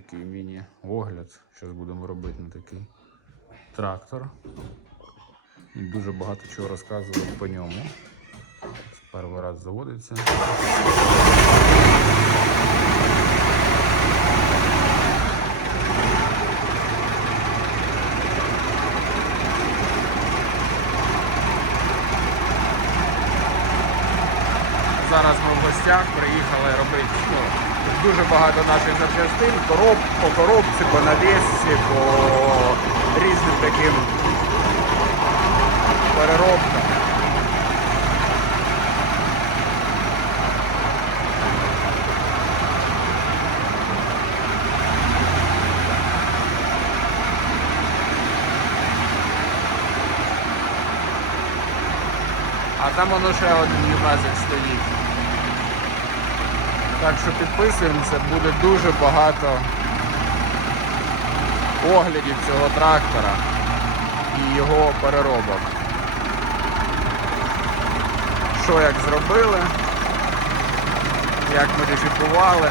такий міні-огляд. Зараз будемо робити на такий трактор. Дуже багато чого розказував по ньому. Перший раз заводиться. Зараз ми в гостях приїхали робити ну, дуже багато наших запчастин, короб, по коробці, по навісці, по різним таким переробкам. А там воно ще один юназик стоїть. Так що підписуємося, буде дуже багато оглядів цього трактора і його переробок. Що як зробили, як модифікували.